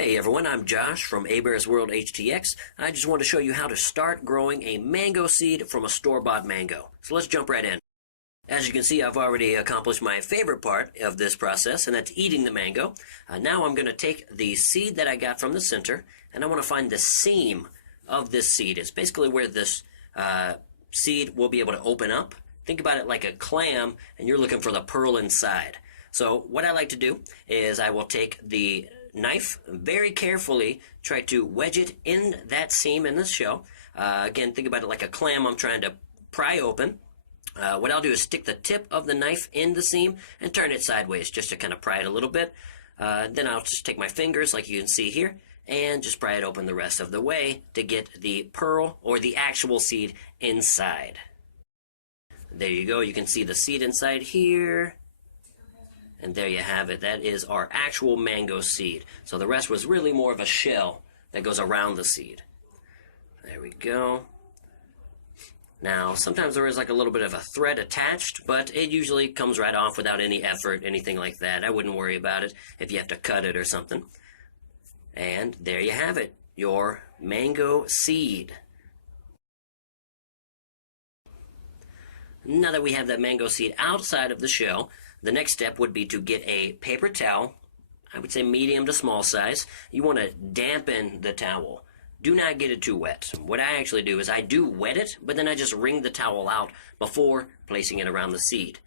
Hey everyone, I'm Josh from Hebert's World HTX. I just want to show you how to start growing a mango seed from a store-bought mango. So let's jump right in. As you can see, I've already accomplished my favorite part of this process, and that's eating the mango. Now I'm going to take the seed that I got from the center, and I want to find the seam of this seed. It's basically where this seed will be able to open up. Think about it like a clam, and you're looking for the pearl inside. So what I like to do is I will take the knife, very carefully try to wedge it in that seam in the shell. Again, think about it like a clam I'm trying to pry open. What I'll do is stick the tip of the knife in the seam and turn it sideways just to kind of pry it a little bit. Then I'll just take my fingers, like you can see here, and just pry it open the rest of the way to get the pearl or the actual seed inside. There you go. You can see the seed inside here. And there you have it. That is our actual mango seed. So the rest was really more of a shell that goes around the seed. There we go. Now, sometimes there is like a little bit of a thread attached, but it usually comes right off without any effort, anything like that. I wouldn't worry about it if you have to cut it or something. And there you have it, your mango seed. Now that we have that mango seed outside of the shell, the next step would be to get a paper towel, I would say medium to small size. You want to dampen the towel. Do not get it too wet. What I actually do is I do wet it, but then I just wring the towel out before placing it around the seed.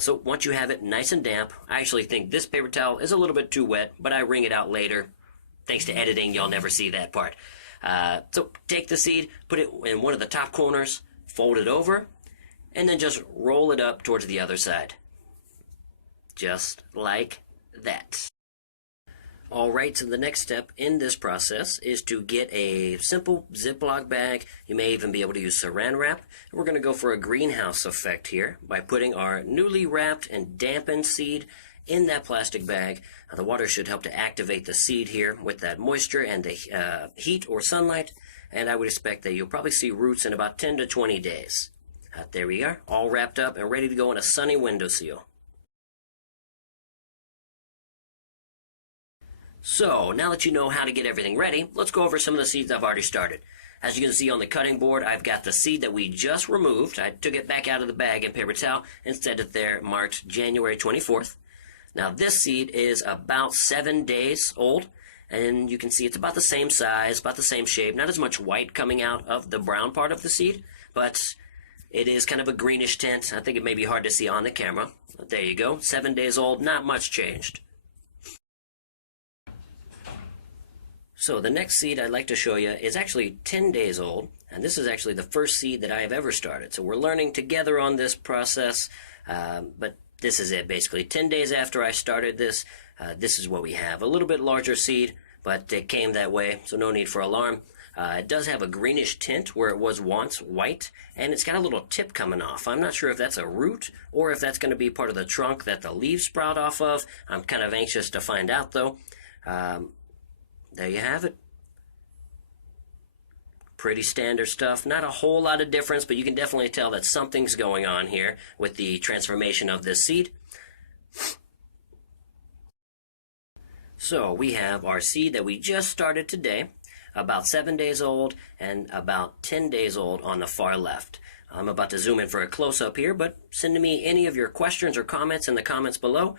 So once you have it nice and damp, I actually think this paper towel is a little bit too wet, but I wring it out later. Thanks to editing, you'll never see that part. So take the seed, put it in one of the top corners, fold it over, and then just roll it up towards the other side. Just like that. Alright, so the next step in this process is to get a simple Ziploc bag. You may even be able to use saran wrap. We're going to go for a greenhouse effect here by putting our newly wrapped and dampened seed in that plastic bag. The water should help to activate the seed here with that moisture and the heat or sunlight, and I would expect that you'll probably see roots in about 10 to 20 days. There we are, all wrapped up and ready to go in a sunny windowsill. So, now that you know how to get everything ready, let's go over some of the seeds I've already started. As you can see on the cutting board, I've got the seed that we just removed. I took it back out of the bag in paper towel and set it there marked January 24th. Now this seed is about 7 days old, and you can see it's about the same size, about the same shape, not as much white coming out of the brown part of the seed, but it is kind of a greenish tint. I think it may be hard to see on the camera. But there you go, 7 days old, not much changed. So the next seed I'd like to show you is actually 10 days old, and this is actually the first seed that I have ever started. So we're learning together on this process, but this is it basically. 10 days after I started this, this is what we have. A little bit larger seed, but it came that way, so no need for alarm. It does have a greenish tint where it was once white, and it's got a little tip coming off. I'm not sure if that's a root or if that's going to be part of the trunk that the leaves sprout off of. I'm kind of anxious to find out though. There you have it. Pretty standard stuff. Not a whole lot of difference, but you can definitely tell that something's going on here with the transformation of this seed. So we have our seed that we just started today, about 7 days old and about 10 days old on the far left. I'm about to zoom in for a close-up here, but send me any of your questions or comments in the comments below,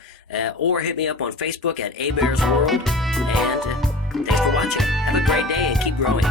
or hit me up on Facebook at Hebert's World, and thanks for watching. Have a great day and keep growing.